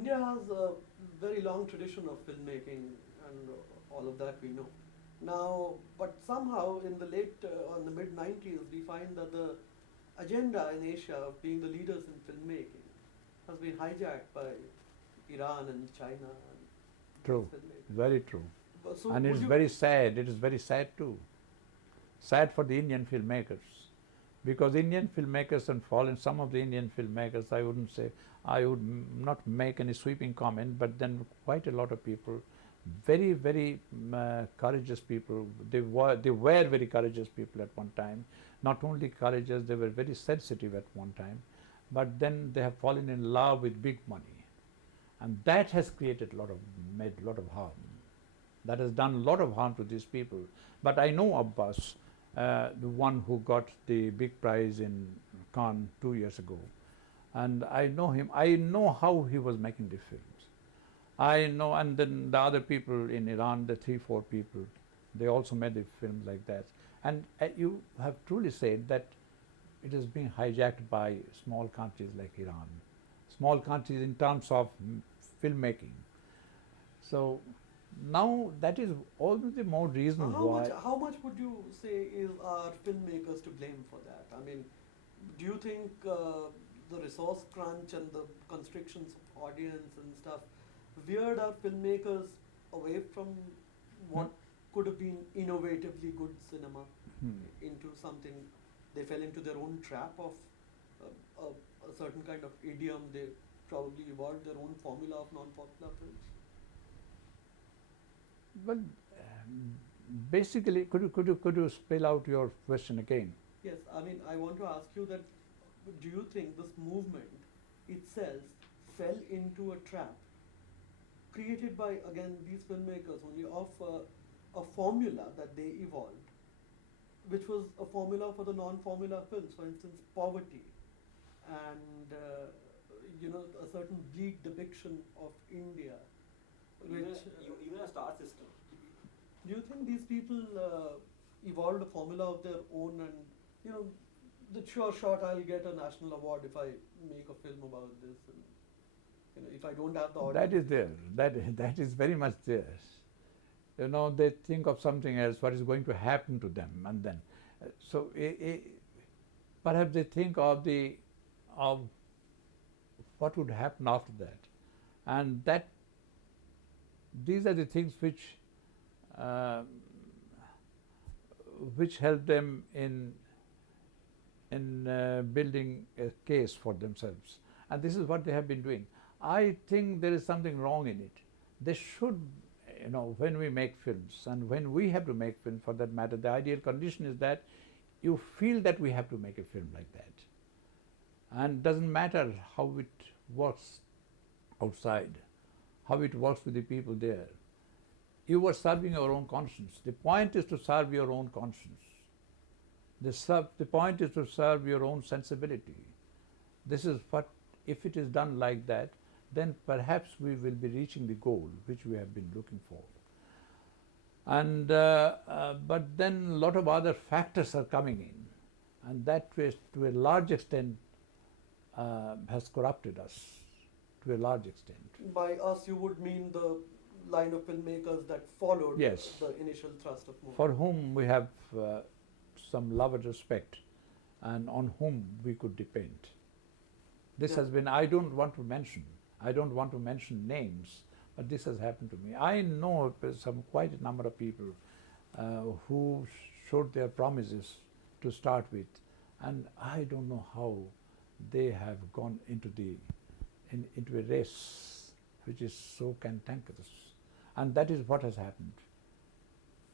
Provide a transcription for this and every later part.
India has a very long tradition of filmmaking and all of that we know. Now, but somehow in the in the mid 90s, we find that the agenda in Asia of being the leaders in filmmaking has been hijacked by Iran and China and these True, filmmakers. very true. So And would it's you? very sad, it is very sad too. Sad for the Indian filmmakers. Because Indian filmmakers have fallen, some of the Indian filmmakers, I wouldn't say, I would not make any sweeping comment, but then quite a lot of people, very, very courageous people, they were very courageous people at one time. Not only courageous, they were very sensitive at one time, but then they have fallen in love with big money. And that has created made a lot of harm. That has done a lot of harm to these people. But I know Abbas, the one who got the big prize in Cannes 2 years ago. And I know him. I know how he was making the films. I know, and then the other people in Iran, the 3, 4 people, they also made the films like that. And you have truly said that it is being hijacked by small countries like Iran. Small countries in terms of filmmaking. So now that is all the more reason why. How much would you say is our filmmakers to blame for that? I mean, do you think the resource crunch and the constrictions of audience and stuff veered our filmmakers away from what could have been innovatively good cinema into something? They fell into their own trap of a certain kind of idiom. They probably evolved their own formula of non-popular films. Well, basically, could you spell out your question again? Yes, I mean, I want to ask you that do you think this movement itself fell into a trap created by, again, these filmmakers only of a formula that they evolved, which was a formula for the non-formula films, for instance, poverty and, a certain bleak depiction of India, Even, which, even a star system. do you think these people evolved a formula of their own and, the sure shot I'll get a national award if I make a film about this, and if I don't have the audience. That is there. That is very much there. They think of something else, what is going to happen to them, and then so perhaps they think of what would happen after that, and that these are the things which help them in building a case for themselves, and this is what they have been doing. I think there is something wrong in it. They should, when we make films, and when we have to make film for that matter, the ideal condition is that you feel that we have to make a film like that. And doesn't matter how it works outside, how it works with the people there. You are serving your own conscience. The point is to serve your own conscience. The point is to serve your own sensibility. This is what, if it is done like that, then perhaps we will be reaching the goal which we have been looking for. And but then a lot of other factors are coming in, and that to a large extent has corrupted us to a large extent. By us, you would mean the line of filmmakers that followed Yes. the initial thrust of movement. For whom we have some love and respect, and on whom we could depend. This has been, I don't want to mention names, but this has happened to me. I know quite a number of people who showed their promises to start with, and I don't know how they have gone into a race which is so cantankerous, and that is what has happened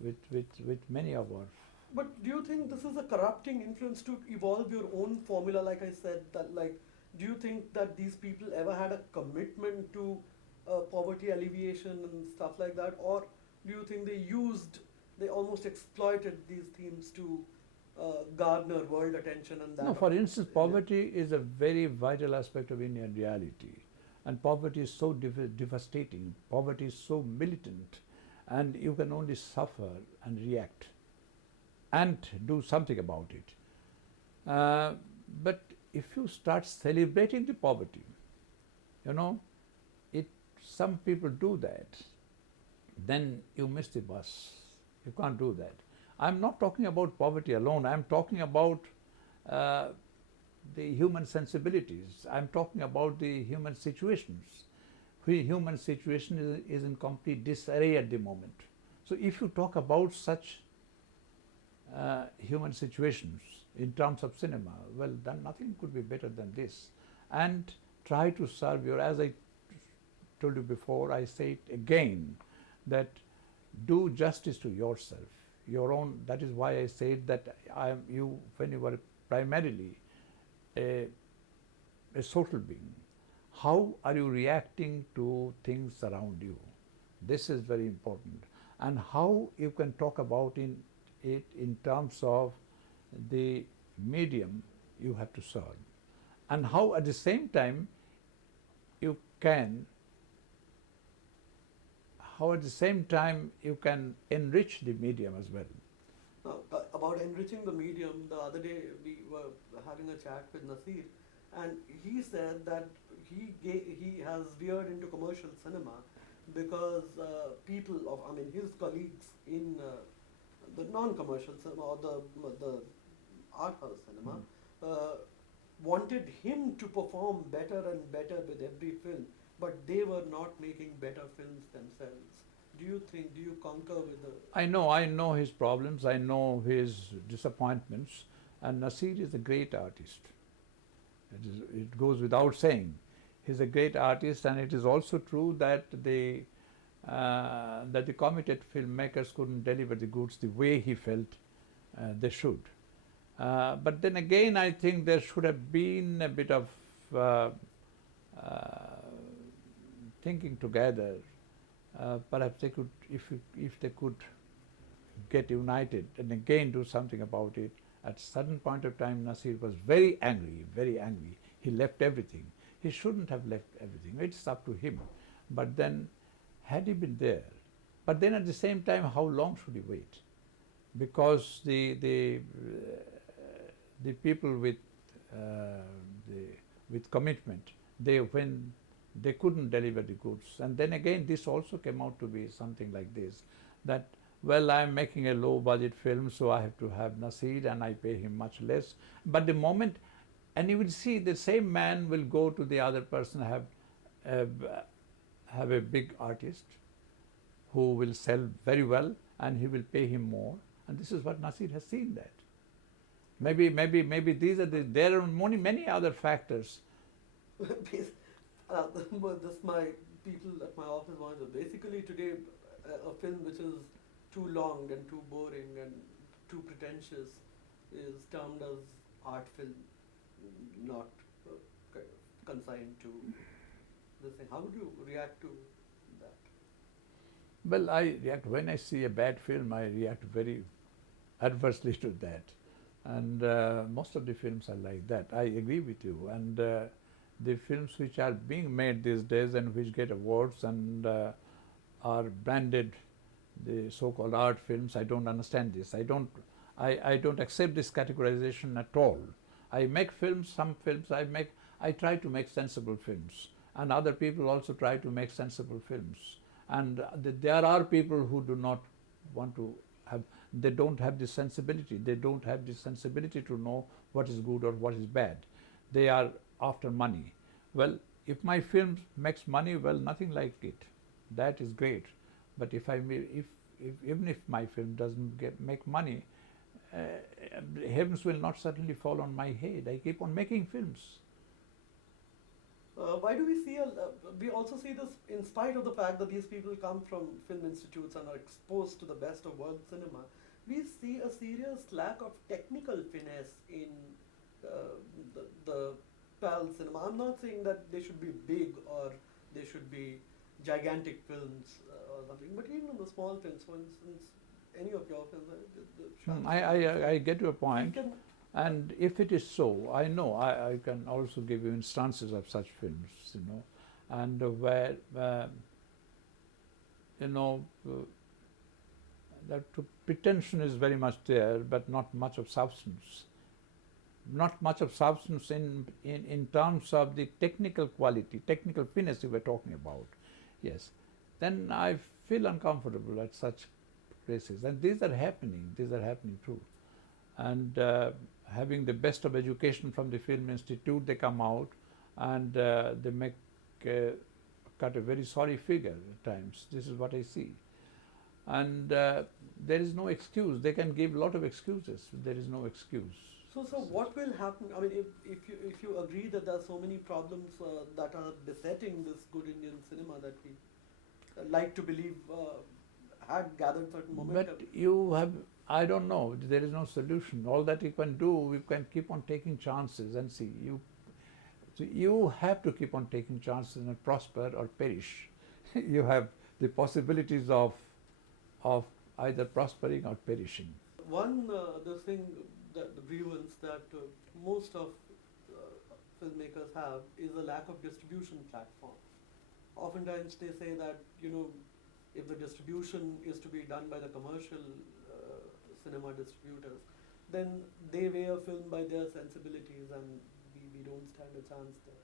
with many of our. But do you think this is a corrupting influence to evolve your own formula? Like I said, that do you think that these people ever had a commitment to poverty alleviation and stuff like that, or do you think they almost exploited these themes to garner world attention and that? No, for instance, poverty is a very vital aspect of Indian reality, and poverty is so devastating. Poverty is so militant, and you can only suffer and react and do something about it. But if you start celebrating the poverty, it some people do that, then you miss the bus. You can't do that. I'm not talking about poverty alone. I'm talking about uh, the human sensibilities. I'm talking about the human situations. The human situation is in complete disarray at the moment. So if you talk about such human situations in terms of cinema, well, then nothing could be better than this. And try to serve your, as I told you before, I say it again, that do justice to yourself, your own. That is why I said that when you were primarily a social being, how are you reacting to things around you? This is very important. And how you can talk about it in terms of the medium you have to serve. And how at the same time you can enrich the medium as well. Now, about enriching the medium, the other day we were having a chat with Nasir, and he said that he has veered into commercial cinema because people of, I mean, his colleagues in the non-commercial cinema or the art house cinema wanted him to perform better and better with every film, but they were not making better films themselves. Do you concur with the... I know his problems, I know his disappointments, and Nasir is a great artist. It goes without saying. He's a great artist, and it is also true that the committed filmmakers couldn't deliver the goods the way he felt they should. But then again, I think there should have been a bit of thinking together. Perhaps they could, if they could get united and again do something about it. At a certain point of time, Nasir was very angry, very angry. He left everything. He shouldn't have left everything. It's up to him. But then, had he been there, but then at the same time, how long should he wait? Because the people with commitment, when they couldn't deliver the goods, and then again, this also came out to be something like this, that, well, I'm making a low budget film, so I have to have Nasir and I pay him much less. But the moment, and you will see the same man will go to the other person, have a big artist who will sell very well, and he will pay him more. And this is what Nasir has seen that. Maybe these are there are many other factors. This my people at my office wanted. Basically today, a film which is too long and too boring and too pretentious is termed as art film, not consigned to this thing. How would you react to that? Well, I react, when I see a bad film, I react very adversely to that. And most of the films are like that. I agree with you. And the films which are being made these days and which get awards and are branded the so-called art films, I don't understand this. I don't accept this categorization at all. I make films, some films I try to make sensible films, and other people also try to make sensible films. And there are people who do not want to have, they don't have the sensibility. They don't have the sensibility to know what is good or what is bad. They are after money. Well, if my film makes money, well, nothing like it. That is great. But even if my film doesn't make money, heavens will not suddenly fall on my head. I keep on making films. Why do we see we also see this in spite of the fact that these people come from film institutes and are exposed to the best of world cinema, we see a serious lack of technical finesse in the PAL cinema. I'm not saying that they should be big or they should be gigantic films or something, but even in the small films, for instance, any of your films, I get your point. And if it is so, I know, I can also give you instances of such films, you know, and where, you know, that pretension is very much there, but not much of substance. Not much of substance in terms of the technical quality, technical finesse we were talking about. Yes. Then I feel uncomfortable at such places, and these are happening. These are happening too. And having the best of education from the film institute, they come out and they make cut a very sorry figure at times. This is what I see. And there is no excuse. They can give a lot of excuses. There is no excuse. So what will happen? I mean, if you agree that there are so many problems that are besetting this good Indian cinema that we like to believe had gathered certain momentum. But you have, I don't know, there is no solution. All that you can do, we can keep on taking chances and see. You have to keep on taking chances and prosper or perish. You have the possibilities of either prospering or perishing. One this thing, that the grievance that most of filmmakers have is a lack of distribution platform. Oftentimes they say that, you know, if the distribution is to be done by the commercial cinema distributors, then they weigh a film by their sensibilities and we don't stand a chance there.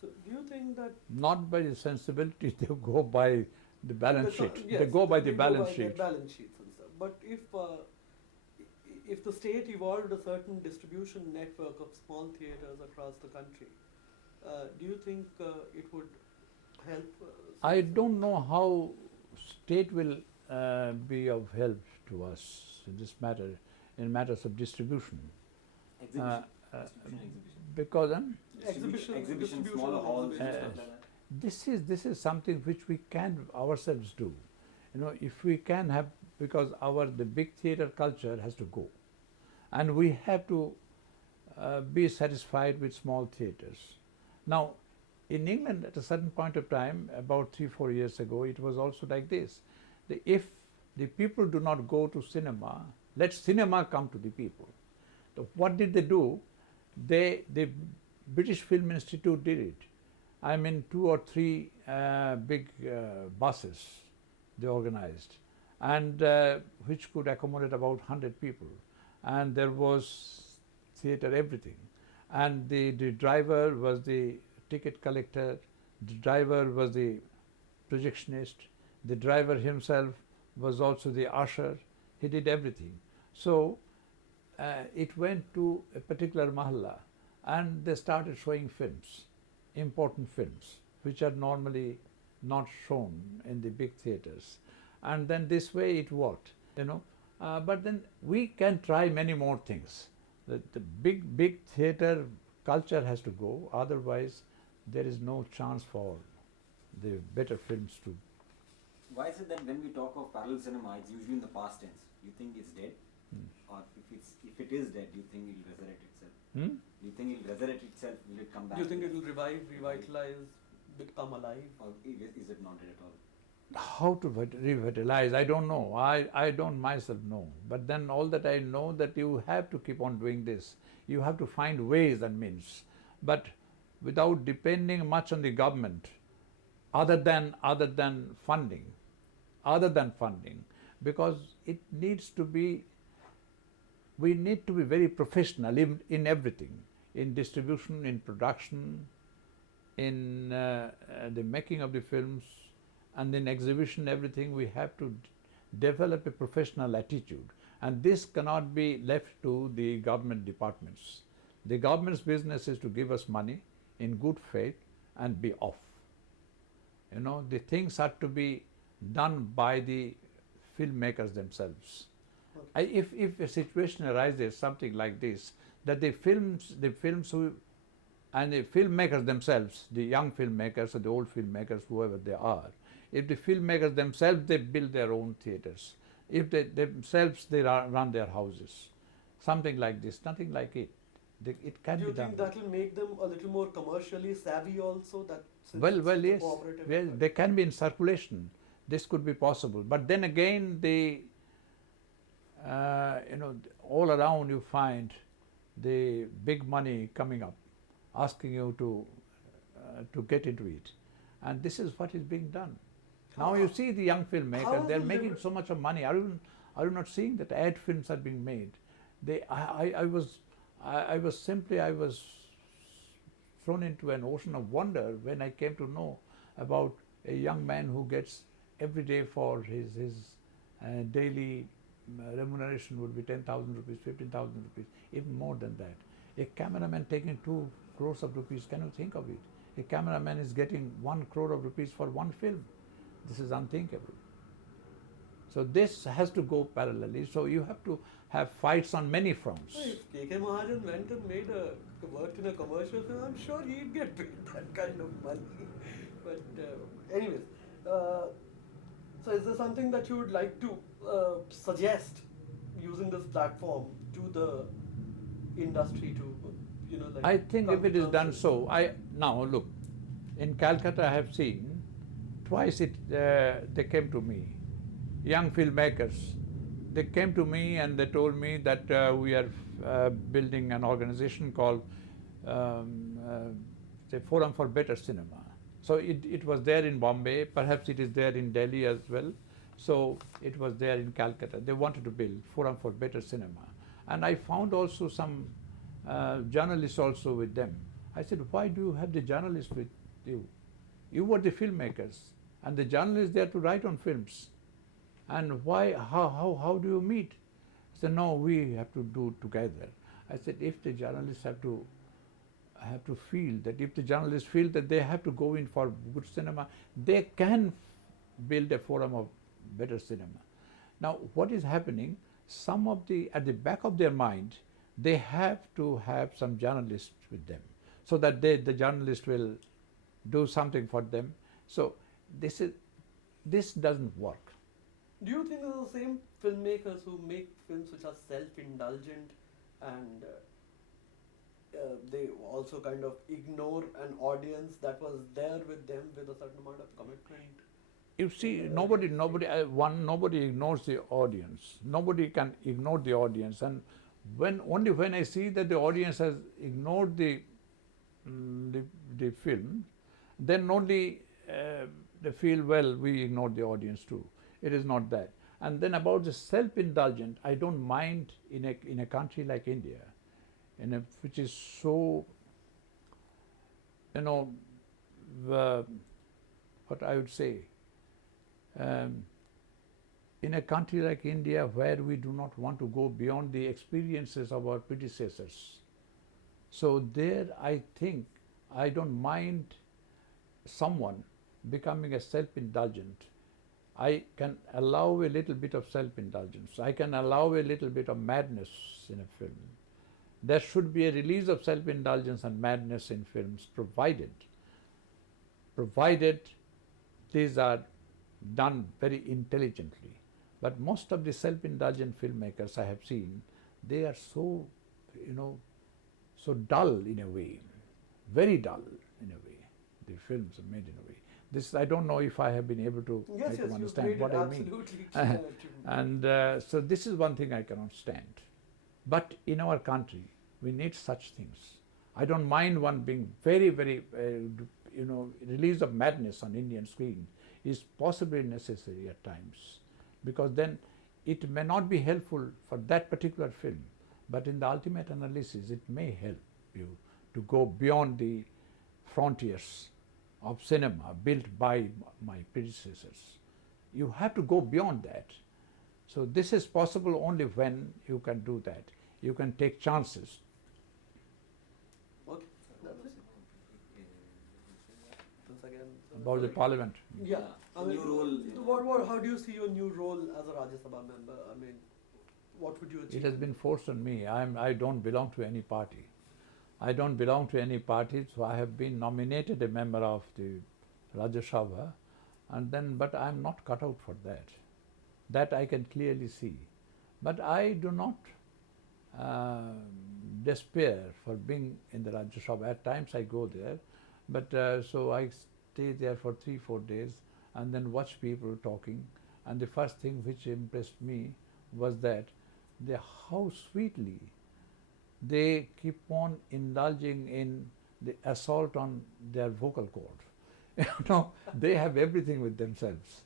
So do you think that... Not by the sensibilities, they go by the balance sheet. Yes, they go by the they balance their sheet. balance sheets and stuff. But if the state evolved a certain distribution network of small theatres across the country, do you think it would help? I don't know how state will be of help to us in this matter, in matters of distribution. Exhibition. Uh, Distribution, exhibition. Because Exhibition, Exhibition, smaller halls, exhibition, stuff uh, like that. this is something which we can ourselves do. You know, if we can have, because the big theatre culture has to go, and we have to be satisfied with small theatres. Now, in England, at a certain point of time, about 3-4 years ago, it was also like this. If the people do not go to cinema, let cinema come to the people. So what did they do? The British Film Institute did it. I mean, 2 or 3 big buses they organized, and which could accommodate about 100 people. And there was theatre, everything. And the driver was the ticket collector, the driver was the projectionist, the driver himself was also the usher. He did everything. So it went to a particular mahalla and they started showing films, important films, which are normally not shown in the big theatres. And then this way it worked, you know. But then we can try many more things. The big theatre culture has to go, otherwise there is no chance for the better films to. Why is it that when we talk of parallel cinema, it's usually in the past tense? You think it's dead? Or if it is dead, do you think it will resurrect itself? Do you think it will resurrect itself? Will it come back? Do you think it will revive, revitalize, become alive? Or is it not dead at all? How to revitalize, I don't know. I don't myself know. But then all that I know that you have to keep on doing this. You have to find ways and means. But without depending much on the government, other than funding, because it needs to be, we need to be very professional in everything, in distribution, in production, in the making of the films, and in exhibition, everything. We have to develop a professional attitude, and this cannot be left to the government departments. The government's business is to give us money in good faith and be off. You know, the things are to be done by the filmmakers themselves. If a situation arises, something like this, that the films who, and the filmmakers themselves, the young filmmakers or the old filmmakers, whoever they are, if the filmmakers themselves, they build their own theatres, if they themselves, they run their houses, something like this, nothing like it. It can be done. Do you think that will make them a little more commercially savvy also? That Well, yes. Well, they can be in circulation. This could be possible. But then again, you know, all around you find the big money coming up, asking you to get into it, and this is what is being done. Now you see the young filmmakers; they are making so much of money. Are you not seeing that ad films are being made? I was thrown into an ocean of wonder when I came to know about a young man who gets every day for his daily remuneration would be 10,000 rupees, 15,000 rupees, even more than that. A cameraman taking 2 crores of rupees, can you think of it? A cameraman is getting 1 crore of rupees for one film. This is unthinkable. So this has to go parallelly. So you have to have fights on many fronts. If K.K. Mahajan went and worked in a commercial film, I'm sure he'd get paid that kind of money. But anyways, so is there something that you would like to suggest using this platform to the industry to, like I think if it is done so. so, now look, in Calcutta I have seen twice they came to me, young filmmakers. They came to me and they told me that we are building an organization called the Forum for Better Cinema. So it was there in Bombay, perhaps it is there in Delhi as well. So it was there in Calcutta. They wanted to build Forum for Better Cinema. And I found also some journalists also with them. I said, why do you have the journalists with you? You were the filmmakers and the journalists there to write on films. And why, how do you meet? I said, no, we have to do together. I said, if the journalists have to feel that, if the journalists feel that they have to go in for good cinema, they can build a forum of better cinema. Now, what is happening, at the back of their mind, they have to have some journalists with them, so that the journalist will do something for them. So this doesn't work. Do you think they're the same filmmakers who make films which are self-indulgent and they also kind of ignore an audience that was there with them with a certain amount of commitment? You see, nobody ignores the audience. Nobody can ignore the audience. And only when I see that the audience has ignored the film, then only they feel, well, we ignored the audience too. It is not that. And then about the self-indulgent, I don't mind in a country like India, which is so, what I would say, in a country like India where we do not want to go beyond the experiences of our predecessors. So there I think I don't mind someone becoming a self-indulgent. I can allow a little bit of self-indulgence. I can allow a little bit of madness in a film. There should be a release of self-indulgence and madness in films, provided these are done very intelligently. But most of the self-indulgent filmmakers I have seen, they are so, so dull in a way, very dull in a way. The films are made in a way. This, I don't know if I have been able to make them understand what I mean. And so this is one thing I cannot stand. But in our country, we need such things. I don't mind one being very, very, release of madness on Indian screen is possibly necessary at times, because then it may not be helpful for that particular film, but in the ultimate analysis, it may help you to go beyond the frontiers of cinema built by my predecessors. You have to go beyond that. So this is possible only when you can do that. You can take chances. Okay. About the parliament. Yeah. I mean, new role. how do you see your new role as a Rajya Sabha member? I mean, what would you achieve? It has been forced on me. I don't belong to any party. I don't belong to any party, so I have been nominated a member of the Rajya Sabha, but I am not cut out for that. That I can clearly see. But I do not despair for being in the Rajya Sabha. At times I go there, but so I stay there for 3-4 days and then watch people talking. And the first thing which impressed me was that how sweetly they keep on indulging in the assault on their vocal cord. They have everything with themselves.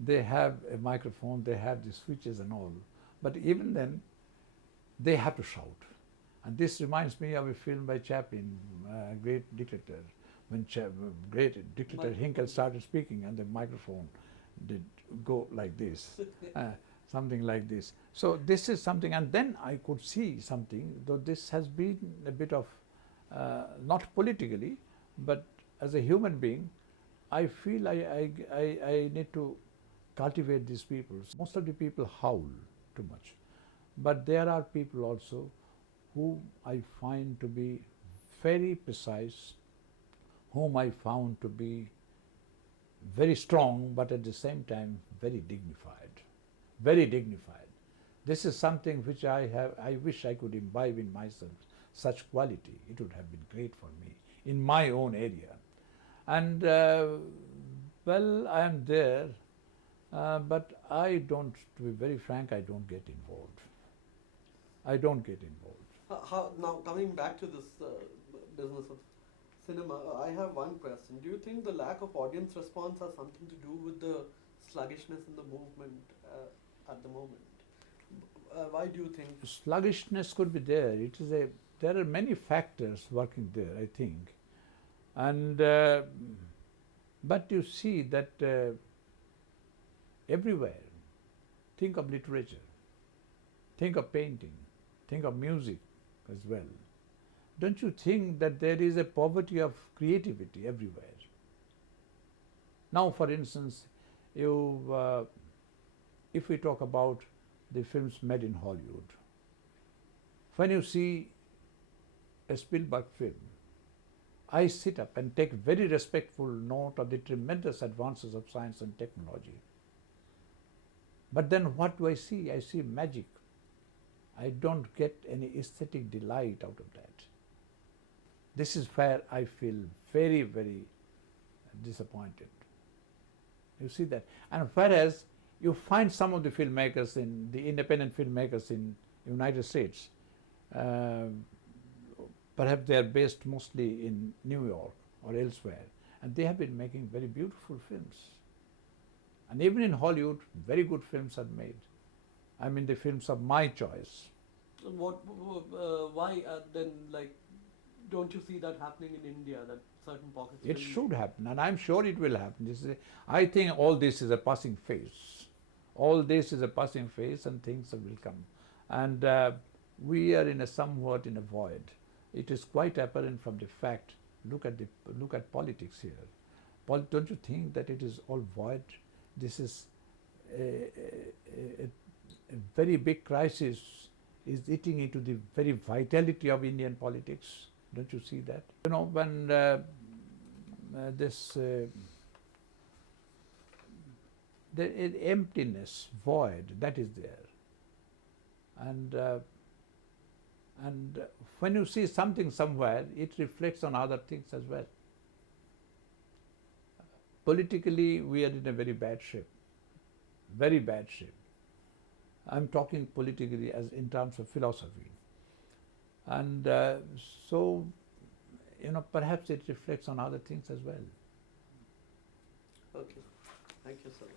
They have a microphone, they have the switches and all. But even then, they have to shout. And this reminds me of a film by Chaplin, a great dictator. when great dictator Hinkle started speaking and the microphone did go like this, something like this. So this is something, and then I could see something, though this has been a bit of, not politically, but as a human being, I feel I need to cultivate these people. Most of the people howl too much, but there are people also who I find to be very precise, whom I found to be very strong, but at the same time very dignified, very dignified. This is something which I wish I could imbibe in myself, such quality. It would have been great for me in my own area. And well, I am there, but I don't, to be very frank, I don't get involved. I don't get involved. Now coming back to this business of cinema, I have one question. Do you think the lack of audience response has something to do with the sluggishness in the movement at the moment? Why do you think? Sluggishness could be there. There are many factors working there, I think. And but you see that everywhere, think of literature, think of painting, think of music as well. Don't you think that there is a poverty of creativity everywhere? Now, for instance, if we talk about the films made in Hollywood, when you see a Spielberg film, I sit up and take very respectful note of the tremendous advances of science and technology. But then what do I see? I see magic. I don't get any aesthetic delight out of that. This is where I feel very, very disappointed. You see that? And whereas you find some of the filmmakers, the independent filmmakers in United States, perhaps they are based mostly in New York or elsewhere, and they have been making very beautiful films. And even in Hollywood, very good films are made. I mean, the films of my choice. Why then, like, don't you see that happening in India, that certain pockets? It should happen, and I'm sure it will happen. I think all this is a passing phase. All this is a passing phase, and things will come. And we are somewhat in a void. It is quite apparent from the fact. Look at politics here. Don't you think that it is all void? This is a very big crisis. Is eating into the very vitality of Indian politics. Don't you see that? You know, when the emptiness, void, that is there. And when you see something somewhere, it reflects on other things as well. Politically, we are in a very bad shape. Very bad shape. I'm talking politically as in terms of philosophy. And so, you know, perhaps it reflects on other things as well. Okay. Thank you so much.